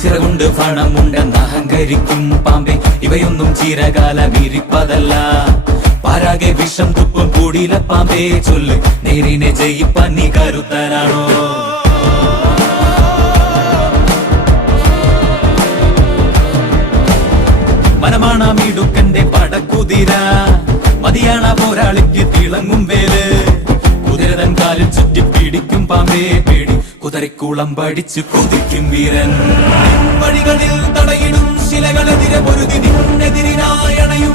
ചിറകൊണ്ട് പണമുണ്ടെന്ന് അഹങ്കരിക്കും പാമ്പേ, ഇവയൊന്നും ചിരകാലം ഇരിപ്പതല്ല. പാരാകെ വിഷം തുപ്പും കൂടിയില പാമ്പേ, ചൊല്ല് നേരിനെ ജയിപ്പാൻ നീ കരുത്തനാണോ? മനമാണ മിടുക്കന്റെ പടക്കുതിര, മതിയാണ പോരാളിക്ക് തിളങ്ങും വേല്. കുതിരതൻ കാലിൽ ചുറ്റി പിടിക്കും പാമ്പേ പേടി, കുതിരക്കുളം പഠിച്ചു കൊതിക്കും വീരൻ. വഴികളിൽ തടയിടും ശിലകളെതിരെ പൊരുതി നിന്നെതിരിനായണയും